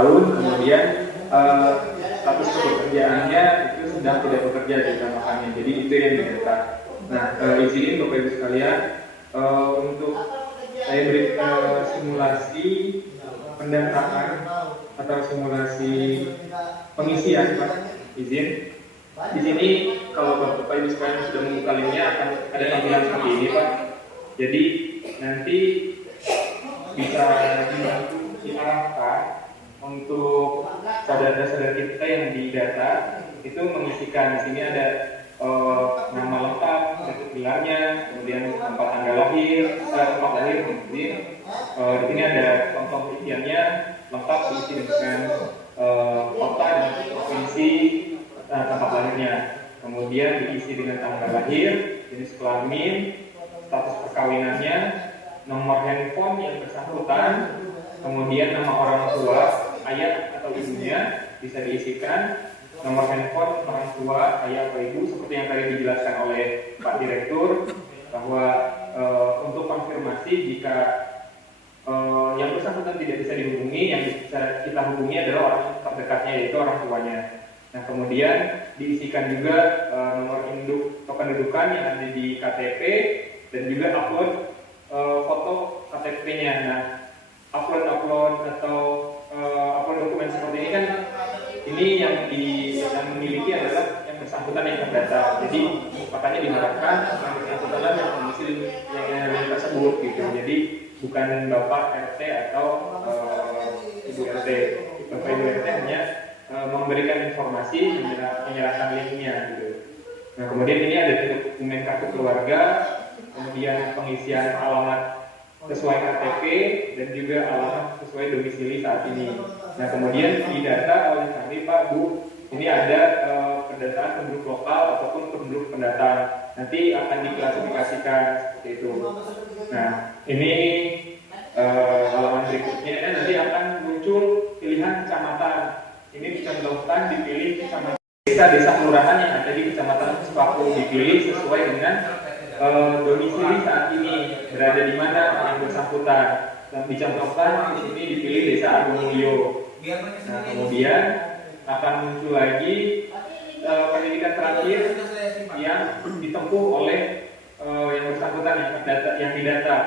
tahun, kemudian status pekerjaannya itu sedang tidak bekerja ditambahkannya. Jadi itu yang didata. Nah, izinin Bapak Ibu sekalian, untuk saya beri simulasi pendataan atau simulasi pengisian, Pak. Izin. Di sini kalau Bapak Ibu sekalian sudah membuka linknya akan ada tampilan seperti ini, Pak. Jadi nanti bisa diarahkan untuk saudara-saudara kita yang didata itu mengisikan. Di sini ada nama lengkap, gelarnya, kemudian tempat tanggal lahir, kemudian di sini ada contoh isiannya lengkap diisi dengan kota dan provinsi tempat lahirnya. Kemudian diisi dengan tanggal lahir, jenis kelamin, status perkawinannya, nomor handphone yang bersangkutan, kemudian nama orang tua, ayah atau ibunya bisa diisikan, nomor handphone orang tua, ayah atau ibu, seperti yang tadi dijelaskan oleh Pak Direktur, bahwa untuk konfirmasi jika yang bersangkutan tidak bisa dihubungi, yang bisa kita hubungi adalah orang terdekatnya, yaitu orang tuanya. Nah, kemudian diisikan juga nomor induk kependudukan yang ada di KTP dan juga upload foto KTP-nya. Nah, upload atau upload dokumen seperti ini kan, ini yang memiliki adalah yang bersangkutan yang terdata. Jadi makanya diharapkan yang bersangkutan yang domisili yang tersebut gitu. Jadi bukan Bapak RT atau Ibu RT. Bapak Ibu RT hanya memberikan informasi, menyerahkan linknya gitu. Nah, kemudian ini ada dokumen kartu keluarga, kemudian pengisian alamat sesuai KTP dan juga alamat sesuai domisili saat ini. Nah, kemudian didata oleh kami, Pak, Bu, ini ada pendataan penduduk lokal ataupun penduduk pendatang. Nanti akan diklasifikasikan seperti itu. Nah, ini halaman berikutnya nanti akan muncul pilihan kecamatan. Ini dicontohkan dipilih kecamatan desa kelurahan yang ada di Kecamatan Sepaku, dipilih sesuai dengan domisili saat ini berada di mana yang bersangkutan. Dan dicontohkan di sini dipilih Desa Agung Mulyo. Nah, kemudian akan muncul lagi pendidikan terakhir yang ditempuh oleh yang bersangkutan yang didata.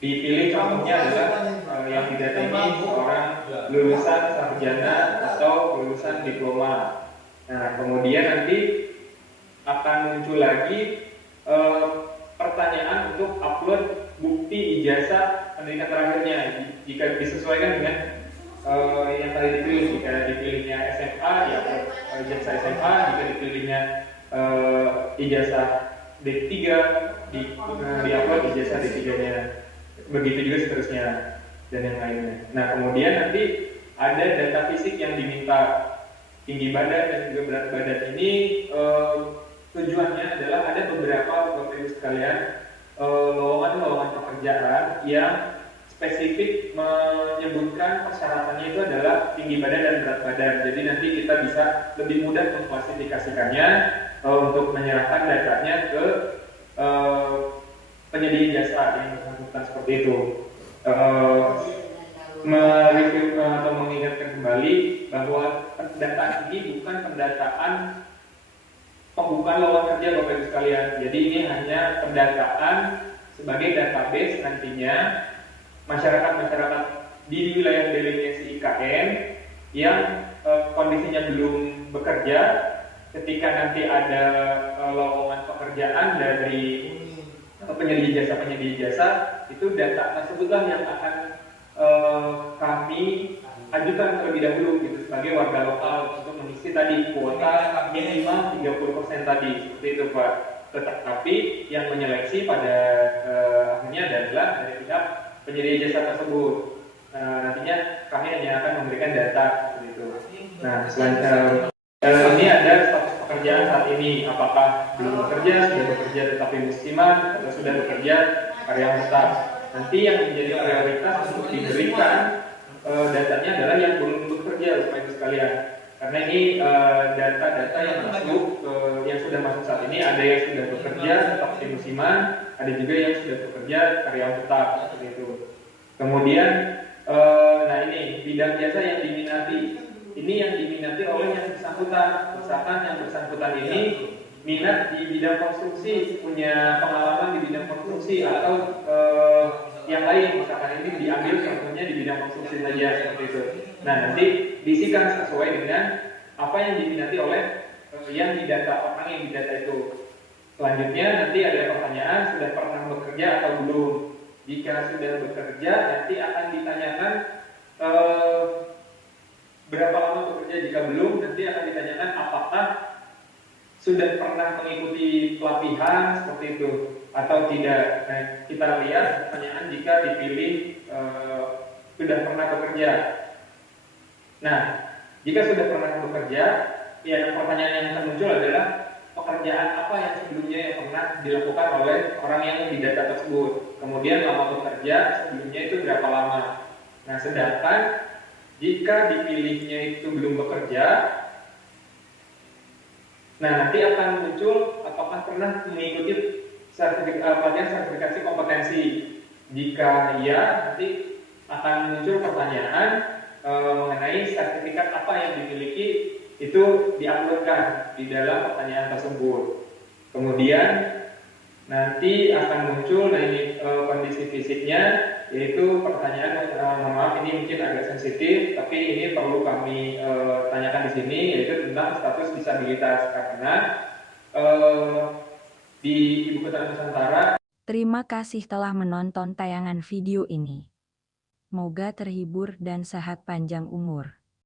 Dipilih contohnya adalah yang didata ini seorang lulusan sarjana atau lulusan diploma. Nah, kemudian nanti akan muncul lagi pertanyaan untuk upload bukti ijazah pendidikan terakhirnya jika disesuaikan dengan yang tadi dipilih. Jika dipilihnya SMA, ya ijazah SMA. Jika dipilihnya ijazah D3, diupload ijazah D3-nya. Begitu juga seterusnya dan yang lainnya. Nah, kemudian nanti ada data fisik yang diminta, tinggi badan dan juga berat badan. Ini tujuannya adalah ada beberapa Bapak Ibu sekalian lowongan pekerjaan yang spesifik menyebutkan persyaratannya itu adalah tinggi badan dan berat badan. Jadi nanti kita bisa lebih mudah mengklasifikasikannya untuk menyerahkan datanya ke penyedia jasa yang bersangkutan seperti itu. Mereview atau mengingatkan kembali bahwa data ini bukan pendataan pembukaan lowongan kerja Bapak Ibu sekalian. Jadi ini hanya pendataan sebagai database nantinya masyarakat di wilayah delineasi IKN yang kondisinya belum bekerja. Ketika nanti ada lowongan pekerjaan dari penyedia jasa itu data tersebutlah yang akan kami ajukan terlebih dahulu gitu sebagai warga lokal untuk mengisi tadi kuota minimal 30% tadi, seperti itu Pak. Tetapi yang menyeleksi pada akhirnya adalah dari pihak penyedia jasa tersebut. Nantinya kami hanya akan memberikan data seperti itu. Nah, selanjutnya ini ada status pekerjaan saat ini, apakah belum bekerja, sudah bekerja tetapi musiman, atau sudah bekerja karyawan tetap. Nanti yang menjadi prioritas untuk diberikan datanya adalah yang belum bekerja, Bapak Ibu sekalian. Karena ini data-data yang masuk, yang sudah masuk saat ini, ada yang sudah bekerja seperti musiman, ada juga yang sudah bekerja karyawan tetap seperti itu. Kemudian, nah ini bidang jasa yang diminati. Ini yang diminati oleh yang bersangkutan. Misalkan yang bersangkutan ini minat di bidang konstruksi, punya pengalaman di bidang konstruksi, atau yang lain, misalkan ini diambil contohnya di bidang konstruksi saja seperti itu. Nah, nanti diisikan sesuai dengan apa yang diminati oleh yang didata, orang yang didata itu. Selanjutnya nanti ada pertanyaan, sudah pernah bekerja atau belum. Jika sudah bekerja, nanti akan ditanyakan berapa lama bekerja. Jika belum, nanti akan ditanyakan apakah sudah pernah mengikuti pelatihan seperti itu atau tidak. Nah, kita lihat pertanyaan jika dipilih sudah pernah bekerja. Nah, jika sudah pernah bekerja, ya pertanyaan yang akan muncul adalah pekerjaan apa yang sebelumnya yang pernah dilakukan oleh orang yang didata tersebut. Kemudian lama bekerja sebelumnya itu berapa lama. Nah, sedangkan jika dipilihnya itu belum bekerja, nah nanti akan muncul apakah pernah mengikuti pelatihan sertifikasi kompetensi. Jika iya, nanti akan muncul pertanyaan mengenai sertifikat apa yang dimiliki, itu diuploadkan di dalam pertanyaan tersebut. Kemudian nanti akan muncul dari kondisi fisiknya, yaitu pertanyaan, mohon maaf ini mungkin agak sensitif, tapi ini perlu kami tanyakan di sini, yaitu tentang status disabilitas, karena di Ibu Kota Nusantara. Terima kasih telah menonton tayangan video ini. Semoga terhibur dan sehat panjang umur.